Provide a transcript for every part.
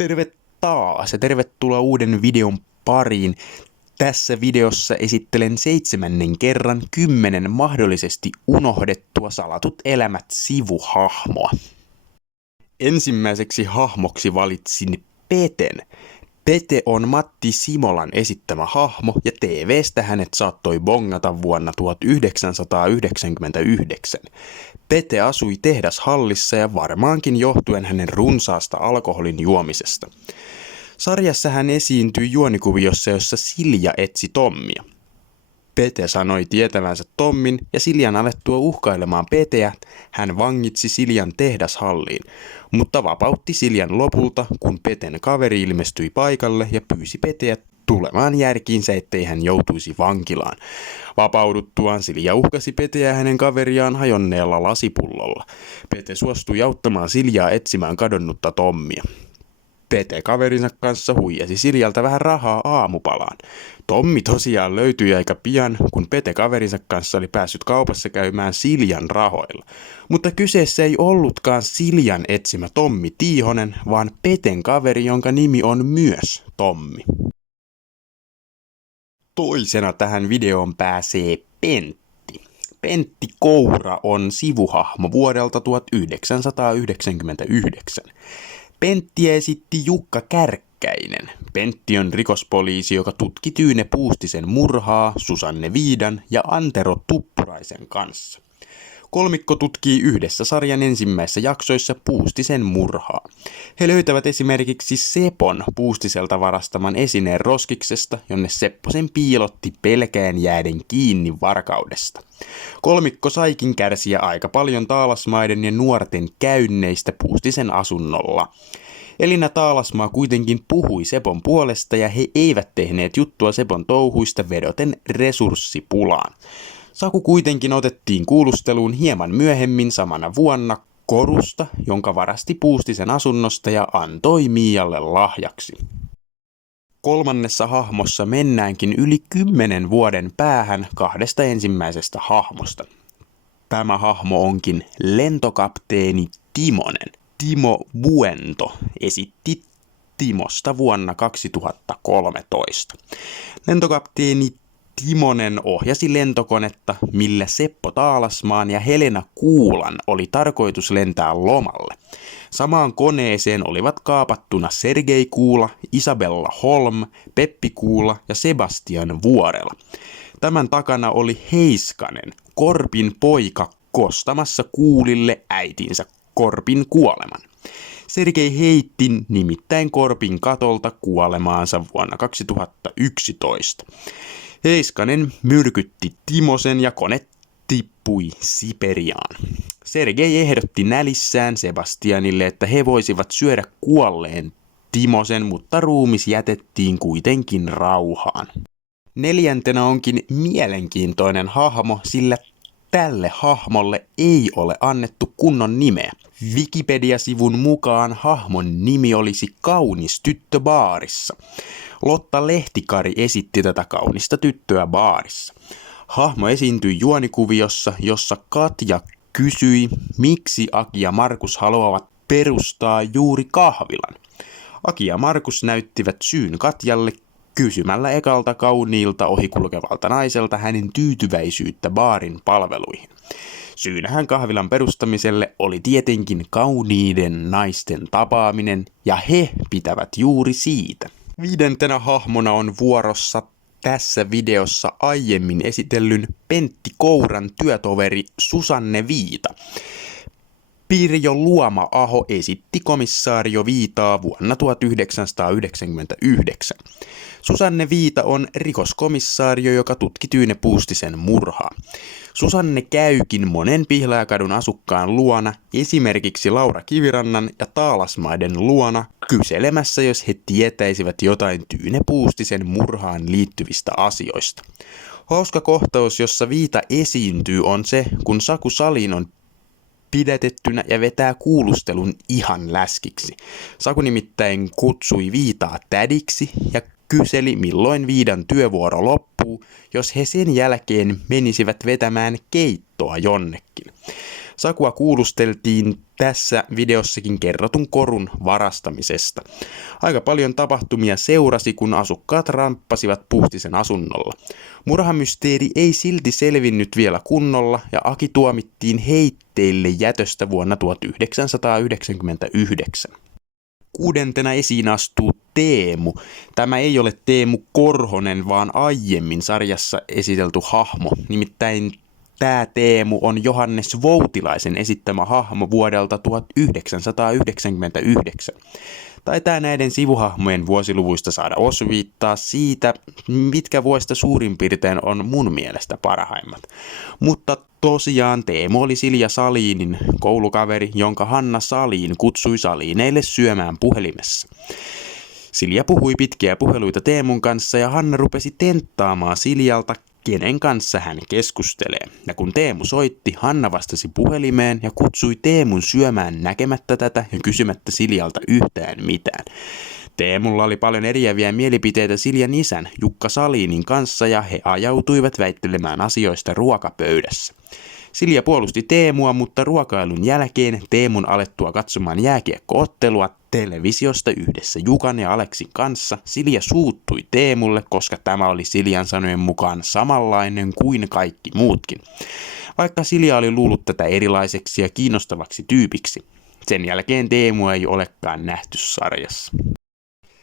Terve taas ja tervetuloa uuden videon pariin. Tässä videossa esittelen 7. kerran 10 mahdollisesti unohdettua salatut elämät sivuhahmoa. Ensimmäiseksi hahmoksi valitsin Peten. Pete on Matti Simolan esittämä hahmo ja TV:stä hänet saattoi bongata vuonna 1999. Pete asui tehdashallissa ja varmaankin johtuen hänen runsaasta alkoholin juomisesta. Sarjassa hän esiintyi juonikuviossa, jossa Silja etsi Tommia. Pete sanoi tietävänsä Tommin ja Siljan alettua uhkailemaan Peteä, hän vangitsi Siljan tehdashalliin, mutta vapautti Siljan lopulta, kun Peten kaveri ilmestyi paikalle ja pyysi Peteä tulemaan järkiinsä, ettei hän joutuisi vankilaan. Vapauduttuaan Silja uhkasi Peteä hänen kaveriaan hajonneella lasipullolla. Pete suostui auttamaan Siljaa etsimään kadonnutta Tommia. Pete kaverinsa kanssa huijasi Siljalta vähän rahaa aamupalaan. Tommi tosiaan löytyi aika pian, kun Pete kaverinsa kanssa oli päässyt kaupassa käymään Siljan rahoilla. Mutta kyseessä ei ollutkaan Siljan etsimä Tommi Tiihonen, vaan Peten kaveri, jonka nimi on myös Tommi. Toisena tähän videoon pääsee Pentti. Pentti Koura on sivuhahmo vuodelta 1999. Penttiä esitti Jukka Kärkkäinen. Pentti on rikospoliisi, joka tutki Tyyne Puustisen murhaa Susanne Viidan ja Antero Tuppuraisen kanssa. Kolmikko tutkii yhdessä sarjan ensimmäisissä jaksoissa Puustisen murhaa. He löytävät esimerkiksi Sepon Puustiselta varastaman esineen roskiksesta, jonne Seppo sen piilotti pelkään jääden kiinni varkaudesta. Kolmikko saikin kärsiä aika paljon Taalasmaiden ja nuorten käynneistä Puustisen asunnolla. Elina Taalasmaa kuitenkin puhui Sepon puolesta ja he eivät tehneet juttua Sepon touhuista vedoten resurssipulaan. Saku kuitenkin otettiin kuulusteluun hieman myöhemmin samana vuonna korusta, jonka varasti Puustisen asunnosta ja antoi Mialle lahjaksi. Kolmannessa hahmossa mennäänkin yli 10 vuoden päähän kahdesta ensimmäisestä hahmosta. Tämä hahmo onkin lentokapteeni Timonen. Timo Vuento esitti Timosta vuonna 2013. Lentokapteeni Timonen ohjasi lentokonetta, millä Seppo Taalasmaan ja Helena Kuulan oli tarkoitus lentää lomalle. Samaan koneeseen olivat kaapattuna Sergei Kuula, Isabella Holm, Peppi Kuula ja Sebastian Vuorela. Tämän takana oli Heiskanen, Korpin poika, kostamassa Kuulille äitinsä Korpin kuoleman. Sergei heitti nimittäin Korpin katolta kuolemaansa vuonna 2011. Heiskanen myrkytti Timosen ja kone tippui Siperiaan. Sergei ehdotti nälissään Sebastianille, että he voisivat syödä kuolleen Timosen, mutta ruumis jätettiin kuitenkin rauhaan. Neljäntenä onkin mielenkiintoinen hahmo, sillä tälle hahmolle ei ole annettu kunnon nimeä. Wikipedia-sivun mukaan hahmon nimi olisi Kaunis tyttö baarissa. Lotta Lehtikari esitti tätä kaunista tyttöä baarissa. Hahmo esiintyi juonikuviossa, jossa Katja kysyi, miksi Aki ja Markus haluavat perustaa juuri kahvilan. Aki ja Markus näyttivät syyn Katjalle kysymällä ekalta kauniilta ohikulkevalta naiselta hänen tyytyväisyyttä baarin palveluihin. Syynähän kahvilan perustamiselle oli tietenkin kauniiden naisten tapaaminen, ja he pitävät juuri siitä. Viidentenä hahmona on vuorossa tässä videossa aiemmin esitellyn Pentti Kouran työtoveri Susanne Viita. Pirjo Luoma-aho esitti komissaario Viitaa vuonna 1999. Susanne Viita on rikoskomissaario, joka tutki Tyyne Puustisen murhaa. Susanne käykin monen Pihlajakadun asukkaan luona, esimerkiksi Laura Kivirannan ja Taalasmaiden luona, kyselemässä, jos he tietäisivät jotain Tyyne Puustisen murhaan liittyvistä asioista. Hauska kohtaus, jossa Viita esiintyy, on se, kun Saku Salin on pidätettynä ja vetää kuulustelun ihan läskiksi. Saku nimittäin kutsui Viitaa tädiksi ja kyseli, milloin Viidan työvuoro loppuu, jos he sen jälkeen menisivät vetämään keittoa jonnekin. Sakua kuulusteltiin tässä videossakin kerrotun korun varastamisesta. Aika paljon tapahtumia seurasi, kun asukkaat ramppasivat Puustisen asunnolla. Murhamysteeri ei silti selvinnyt vielä kunnolla ja Aki tuomittiin heitteille jätöstä vuonna 1999. 6. esiin astuu Teemu. Tämä ei ole Teemu Korhonen, vaan aiemmin sarjassa esitelty hahmo. Nimittäin tämä Teemu on Johannes Voutilaisen esittämä hahmo vuodelta 1999. Taitaa näiden sivuhahmojen vuosiluvuista saada osviittaa siitä, mitkä vuosista suurin piirtein on mun mielestä parhaimmat. Mutta tosiaan Teemu oli Silja Salinin koulukaveri, jonka Hanna Salin kutsui Salineille syömään puhelimessa. Silja puhui pitkiä puheluita Teemun kanssa ja Hanna rupesi tenttaamaan Siljalta, kenen kanssa hän keskustelee. Ja kun Teemu soitti, Hanna vastasi puhelimeen ja kutsui Teemun syömään näkemättä tätä ja kysymättä Siljalta yhtään mitään. Teemulla oli paljon eriäviä mielipiteitä Siljan isän Jukka Salinin kanssa ja he ajautuivat väittelemään asioista ruokapöydässä. Silja puolusti Teemua, mutta ruokailun jälkeen Teemun alettua katsomaan jääkiekko-ottelua televisiosta yhdessä Jukan ja Aleksin kanssa Silja suuttui Teemulle, koska tämä oli Siljan sanojen mukaan samanlainen kuin kaikki muutkin. Vaikka Silja oli luullut tätä erilaiseksi ja kiinnostavaksi tyypiksi. Sen jälkeen Teemua ei olekaan nähty sarjassa.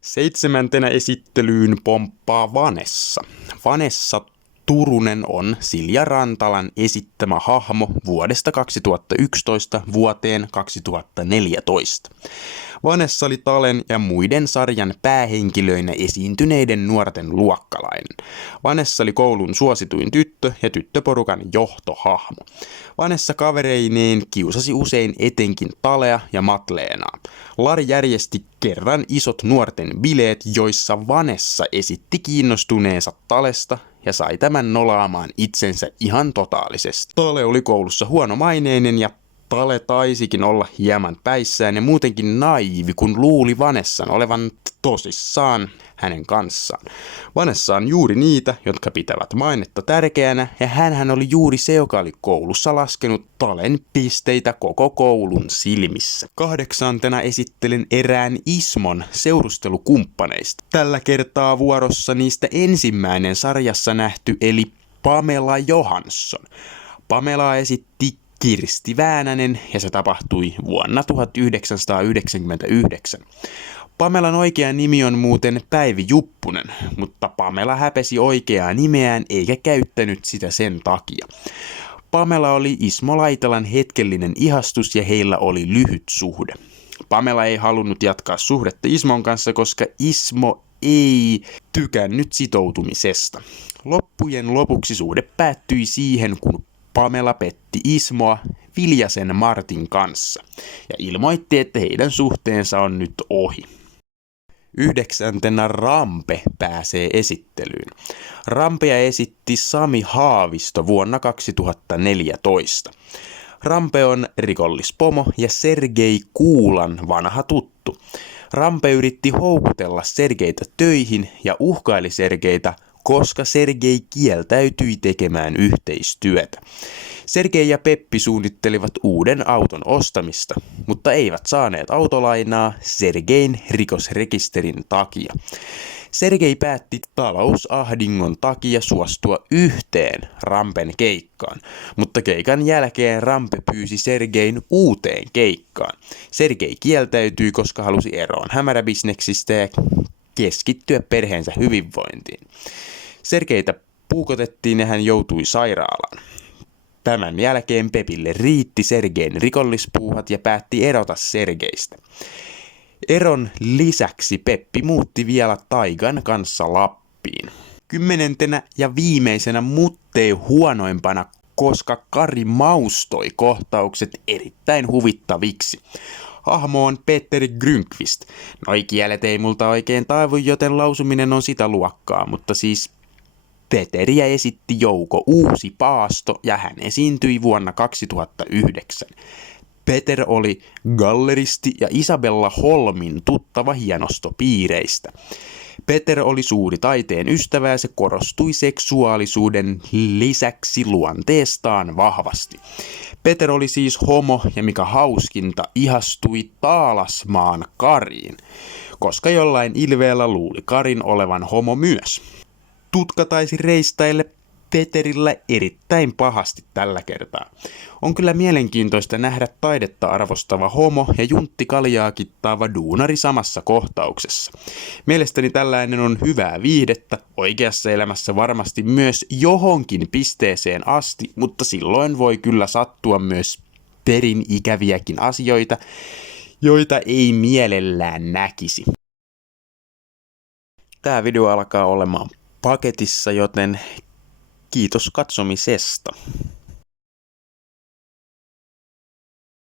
7. esittelyyn pomppaa Vanessa. Vanessa Turunen on Silja Rantalan esittämä hahmo vuodesta 2011 vuoteen 2014. Vanessa oli Talen ja muiden sarjan päähenkilöinä esiintyneiden nuorten luokkalainen. Vanessa oli koulun suosituin tyttö ja tyttöporukan johtohahmo. Vanessa kavereineen kiusasi usein etenkin Talea ja Matleenaa. Lari järjesti kerran isot nuorten bileet, joissa Vanessa esitti kiinnostuneensa Talesta ja sai tämän nolaamaan itsensä ihan totaalisesti. Tale oli koulussa huonomaineinen ja Tale taisikin olla hieman päissään ja muutenkin naivi, kun luuli Vanessan olevan tosissaan hänen kanssaan. Vanessa on juuri niitä, jotka pitävät mainetta tärkeänä, ja hänhän oli juuri se, joka oli koulussa laskenut Talen pisteitä koko koulun silmissä. 8. esittelen erään Ismon seurustelukumppaneista. Tällä kertaa vuorossa niistä ensimmäinen sarjassa nähty, eli Pamela Johansson. Pamela esitti Kirsti Väänänen ja se tapahtui vuonna 1999. Pamelan oikea nimi on muuten Päivi Juppunen, mutta Pamela häpesi oikeaa nimeään eikä käyttänyt sitä sen takia. Pamela oli Ismo Laitelan hetkellinen ihastus ja heillä oli lyhyt suhde. Pamela ei halunnut jatkaa suhdetta Ismon kanssa, koska Ismo ei tykännyt sitoutumisesta. Loppujen lopuksi suhde päättyi siihen, kun Pamela petti Ismoa Viljasen Martin kanssa ja ilmoitti, että heidän suhteensa on nyt ohi. 9. Rampe pääsee esittelyyn. Rampea esitti Sami Haavisto vuonna 2014. Rampe on rikollispomo ja Sergei Kuulan vanha tuttu. Rampe yritti houkutella Sergeitä töihin ja uhkaili Sergeitä, koska Sergei kieltäytyi tekemään yhteistyötä. Sergei ja Peppi suunnittelivat uuden auton ostamista, mutta eivät saaneet autolainaa Sergein rikosrekisterin takia. Sergei päätti talousahdingon takia suostua yhteen Rampen keikkaan, mutta keikan jälkeen Rampe pyysi Sergein uuteen keikkaan. Sergei kieltäytyi, koska halusi eroon hämäräbisneksistä ja keskittyä perheensä hyvinvointiin. Sergeitä puukotettiin ja hän joutui sairaalaan. Tämän jälkeen Pepille riitti Sergein rikollispuuhat ja päätti erota Sergeistä. Eron lisäksi Peppi muutti vielä Taigan kanssa Lappiin. 10. ja viimeisenä muttei huonoimpana, koska Kari maustoi kohtaukset erittäin huvittaviksi. Hahmo on Peter Grönqvist. Noi kielet ei multa oikein taivu, joten lausuminen on sitä luokkaa, mutta siis Peteriä esitti Jouko Uusi Paasto ja hän esiintyi vuonna 2009. Peter oli galleristi ja Isabella Holmin tuttava hienostopiireistä. Peter oli suuri taiteen ystävä ja se korostui seksuaalisuuden lisäksi luonteestaan vahvasti. Peter oli siis homo ja mikä hauskinta, ihastui Taalasmaan Kariin, koska jollain ilveellä luuli Karin olevan homo myös. Tutka taisi reistaille Peterillä erittäin pahasti tällä kertaa. On kyllä mielenkiintoista nähdä taidetta arvostava homo ja juntti kaljaa kittaava duunari samassa kohtauksessa. Mielestäni tällainen on hyvää viihdettä, oikeassa elämässä varmasti myös johonkin pisteeseen asti, mutta silloin voi kyllä sattua myös perin ikäviäkin asioita, joita ei mielellään näkisi. Tämä video alkaa olemaan paketissa, joten kiitos katsomisesta.